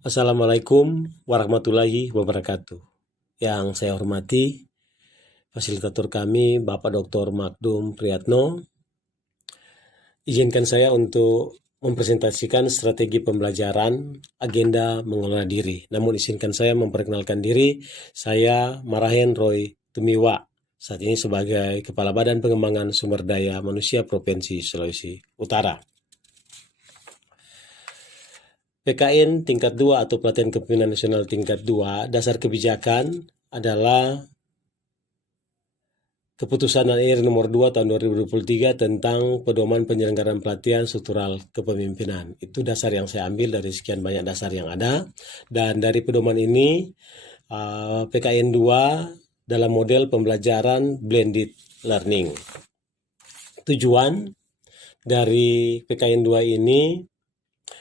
Assalamualaikum warahmatullahi wabarakatuh. Yang saya hormati, fasilitator kami Bapak Dr. Magdum Priyatno, izinkan saya untuk mempresentasikan strategi pembelajaran agenda mengelola diri. Namun izinkan saya memperkenalkan diri, saya Marahen Roy Tumiwa, saat ini sebagai Kepala Badan Pengembangan Sumber Daya Manusia Provinsi Sulawesi Utara. PKN tingkat 2 atau Pelatihan Kepemimpinan Nasional tingkat 2, dasar kebijakan adalah Keputusan AIR nomor 2 tahun 2023 tentang pedoman penyelenggaraan pelatihan struktural kepemimpinan. Itu dasar yang saya ambil dari sekian banyak dasar yang ada. Dan dari pedoman ini, PKN 2 dalam model pembelajaran blended learning. Tujuan dari PKN 2 ini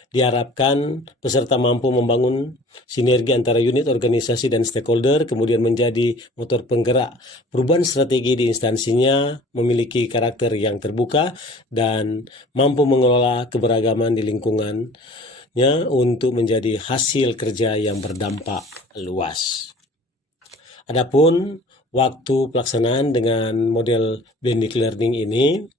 diharapkan peserta mampu membangun sinergi antara unit organisasi dan stakeholder, kemudian menjadi motor penggerak perubahan strategi di instansinya, memiliki karakter yang terbuka, dan mampu mengelola keberagaman di lingkungannya untuk menjadi hasil kerja yang berdampak luas. Adapun waktu pelaksanaan dengan model blended learning ini,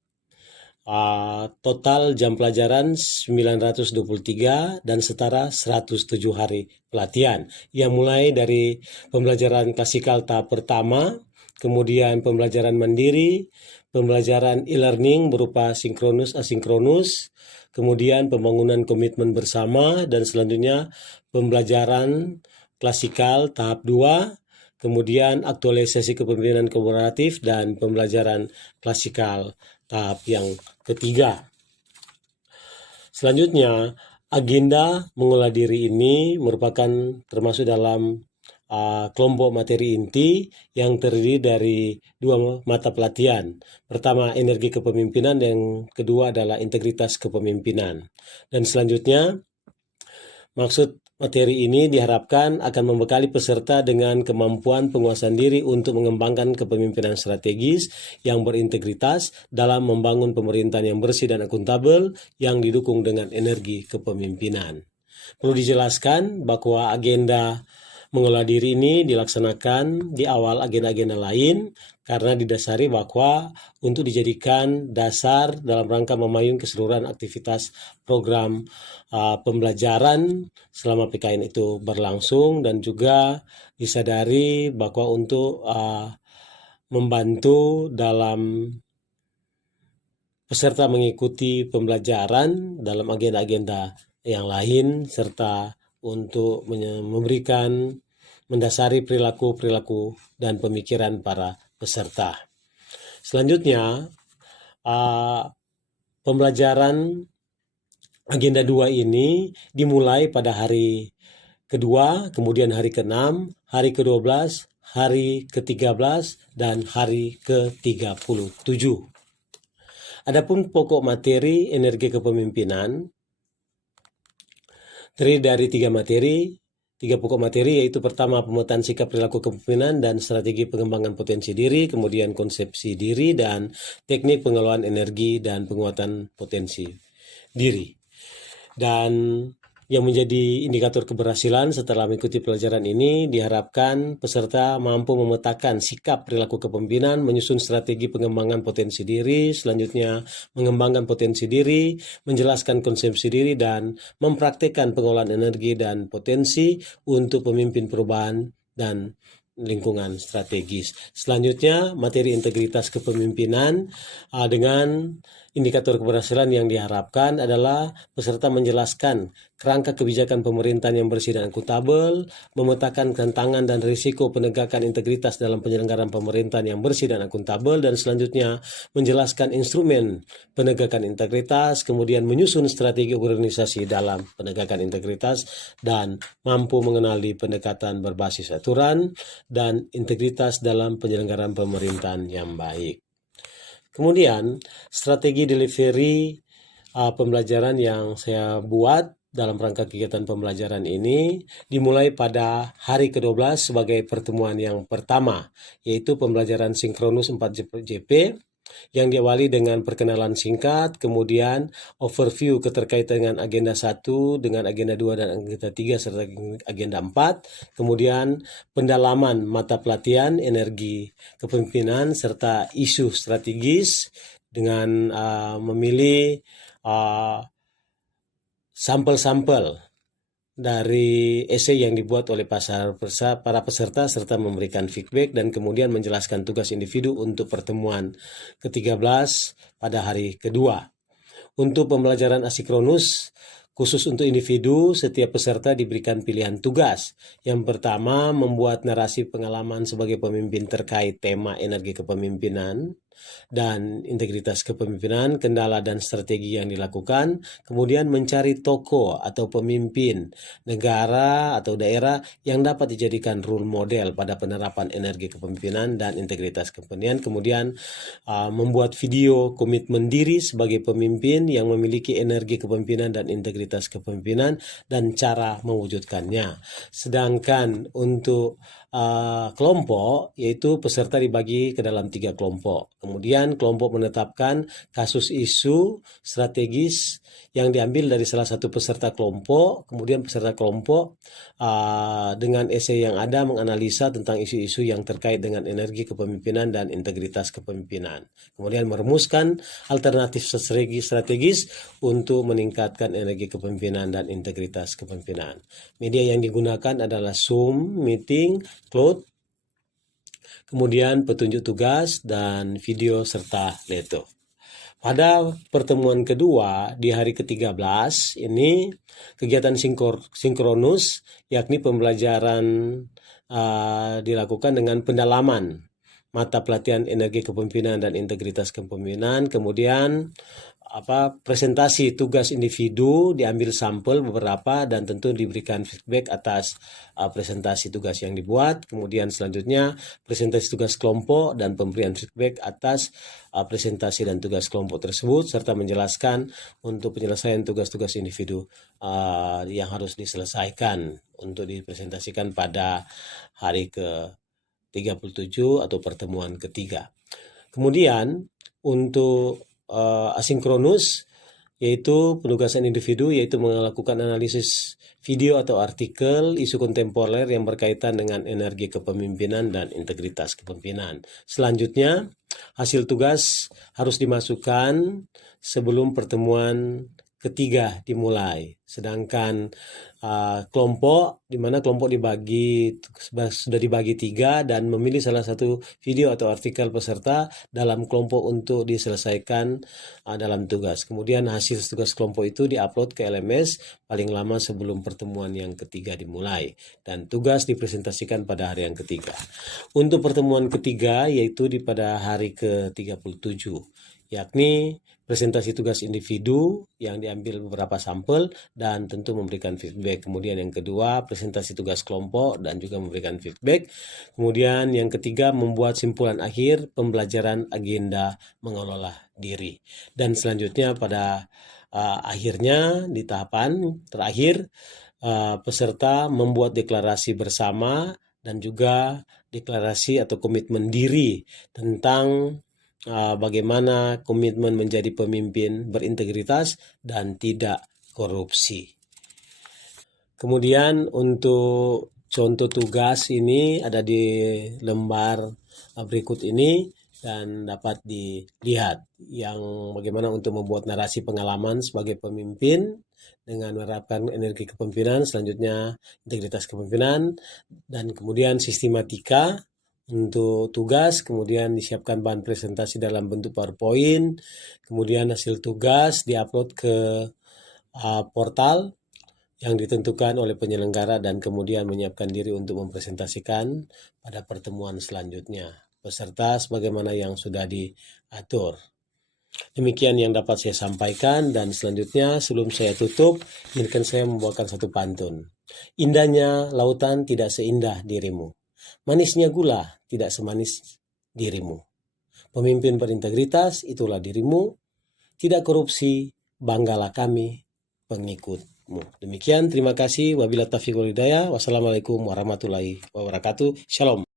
total jam pelajaran 923 dan setara 107 hari pelatihan yang mulai dari pembelajaran klasikal tahap pertama, kemudian pembelajaran mandiri, pembelajaran e-learning berupa sinkronus asinkronus, kemudian pembangunan komitmen bersama, dan selanjutnya pembelajaran klasikal tahap 2, kemudian aktualisasi kepemimpinan kolaboratif, dan pembelajaran klasikal tahap yang ketiga. Selanjutnya, agenda mengolah diri ini merupakan termasuk dalam kelompok materi inti yang terdiri dari dua mata pelatihan. Pertama, energi kepemimpinan, dan kedua adalah integritas kepemimpinan. Dan selanjutnya, maksud materi ini diharapkan akan membekali peserta dengan kemampuan penguasaan diri untuk mengembangkan kepemimpinan strategis yang berintegritas dalam membangun pemerintahan yang bersih dan akuntabel yang didukung dengan energi kepemimpinan. Perlu dijelaskan bahwa agenda mengolah diri ini dilaksanakan di awal agenda-agenda lain karena didasari bahwa untuk dijadikan dasar dalam rangka memayung keseluruhan aktivitas program pembelajaran selama PKN itu berlangsung, dan juga disadari bahwa untuk membantu dalam peserta mengikuti pembelajaran dalam agenda-agenda yang lain, serta untuk memberikan mendasari perilaku-perilaku dan pemikiran para peserta. Selanjutnya, pembelajaran agenda 2 ini dimulai pada hari kedua, kemudian hari ke-6, hari ke-12, hari ke-13, dan hari ke-37. Adapun pokok materi energi kepemimpinan terdiri dari tiga pokok materi, yaitu pertama pemetaan sikap perilaku kepemimpinan dan strategi pengembangan potensi diri, kemudian konsepsi diri, dan teknik pengelolaan energi dan penguatan potensi diri. Dan yang menjadi indikator keberhasilan setelah mengikuti pelajaran ini, diharapkan peserta mampu memetakan sikap perilaku kepemimpinan, menyusun strategi pengembangan potensi diri, selanjutnya mengembangkan potensi diri, menjelaskan konsepsi diri, dan mempraktikkan pengelolaan energi dan potensi untuk pemimpin perubahan dan lingkungan strategis. Selanjutnya, materi integritas kepemimpinan dengan indikator keberhasilan yang diharapkan adalah peserta menjelaskan kerangka kebijakan pemerintahan yang bersih dan akuntabel, memetakan tantangan dan risiko penegakan integritas dalam penyelenggaraan pemerintahan yang bersih dan akuntabel, dan selanjutnya menjelaskan instrumen penegakan integritas, kemudian menyusun strategi organisasi dalam penegakan integritas, dan mampu mengenali pendekatan berbasis aturan dan integritas dalam penyelenggaraan pemerintahan yang baik. Kemudian, strategi delivery pembelajaran yang saya buat dalam rangka kegiatan pembelajaran ini dimulai pada hari ke-12 sebagai pertemuan yang pertama, yaitu pembelajaran sinkronus 4JP, yang diawali dengan perkenalan singkat, kemudian overview keterkaitan dengan agenda 1, dengan agenda 2 dan agenda 3 serta agenda 4, kemudian pendalaman mata pelatihan energi kepemimpinan serta isu strategis dengan memilih sampel-sampel dari esai yang dibuat oleh para peserta serta memberikan feedback dan kemudian menjelaskan tugas individu untuk pertemuan ke-13 pada hari kedua. Untuk pembelajaran asinkronus, khusus untuk individu, setiap peserta diberikan pilihan tugas. Yang pertama, membuat narasi pengalaman sebagai pemimpin terkait tema energi kepemimpinan dan integritas kepemimpinan, kendala dan strategi yang dilakukan, kemudian mencari tokoh atau pemimpin negara atau daerah yang dapat dijadikan role model pada penerapan energi kepemimpinan dan integritas kepemimpinan, kemudian membuat video komitmen diri sebagai pemimpin yang memiliki energi kepemimpinan dan integritas kepemimpinan dan cara mewujudkannya. Sedangkan untuk kelompok, yaitu peserta dibagi ke dalam 3 kelompok. Kemudian kelompok menetapkan kasus isu strategis yang diambil dari salah satu peserta kelompok. Kemudian peserta kelompok dengan esai yang ada menganalisa tentang isu-isu yang terkait dengan energi kepemimpinan dan integritas kepemimpinan. Kemudian merumuskan alternatif strategis untuk meningkatkan energi kepemimpinan dan integritas kepemimpinan. Media yang digunakan adalah Zoom, Meeting, Cloud, kemudian petunjuk tugas dan video serta leto. Pada pertemuan kedua di hari ke-13 ini kegiatan sinkronus, yakni pembelajaran dilakukan dengan pendalaman mata pelatihan energi kepemimpinan dan integritas kepemimpinan, kemudian presentasi tugas individu, diambil sampel beberapa dan tentu diberikan feedback atas presentasi tugas yang dibuat. Kemudian selanjutnya presentasi tugas kelompok dan pemberian feedback atas presentasi dan tugas kelompok tersebut serta menjelaskan untuk penyelesaian tugas-tugas individu yang harus diselesaikan untuk dipresentasikan pada hari ke-37 atau pertemuan ketiga. Kemudian untuk asinkronus, yaitu penugasan individu, yaitu melakukan analisis video atau artikel isu kontemporer yang berkaitan dengan energi kepemimpinan dan integritas kepemimpinan. Selanjutnya, hasil tugas harus dimasukkan sebelum pertemuan ketiga dimulai. Sedangkan kelompok, di mana kelompok sudah dibagi 3 dan memilih salah satu video atau artikel peserta dalam kelompok untuk diselesaikan dalam tugas. Kemudian hasil tugas kelompok itu diupload ke LMS paling lama sebelum pertemuan yang ketiga dimulai dan tugas dipresentasikan pada hari yang ketiga. Untuk pertemuan ketiga yaitu pada hari ke-37, yakni presentasi tugas individu yang diambil beberapa sampel dan tentu memberikan feedback. Kemudian yang kedua, presentasi tugas kelompok dan juga memberikan feedback. Kemudian yang ketiga, membuat simpulan akhir pembelajaran agenda mengelola diri. Dan selanjutnya pada akhirnya di tahapan terakhir, peserta membuat deklarasi bersama dan juga deklarasi atau komitmen diri tentang bagaimana komitmen menjadi pemimpin berintegritas dan tidak korupsi. Kemudian untuk contoh tugas ini ada di lembar berikut ini dan dapat dilihat yang bagaimana untuk membuat narasi pengalaman sebagai pemimpin dengan menerapkan energi kepemimpinan, selanjutnya integritas kepemimpinan, dan kemudian sistematika untuk tugas, kemudian disiapkan bahan presentasi dalam bentuk PowerPoint, kemudian hasil tugas diupload ke portal yang ditentukan oleh penyelenggara dan kemudian menyiapkan diri untuk mempresentasikan pada pertemuan selanjutnya peserta sebagaimana yang sudah diatur. Demikian yang dapat saya sampaikan dan selanjutnya sebelum saya tutup, izinkan saya membawakan satu pantun. Indahnya lautan tidak seindah dirimu. Manisnya gula tidak semanis dirimu. Pemimpin berintegritas itulah dirimu. Tidak korupsi, banggalah kami pengikutmu. Demikian, terima kasih. Wabillahi taufiq wal hidayah. Wassalamualaikum warahmatullahi wabarakatuh. Shalom.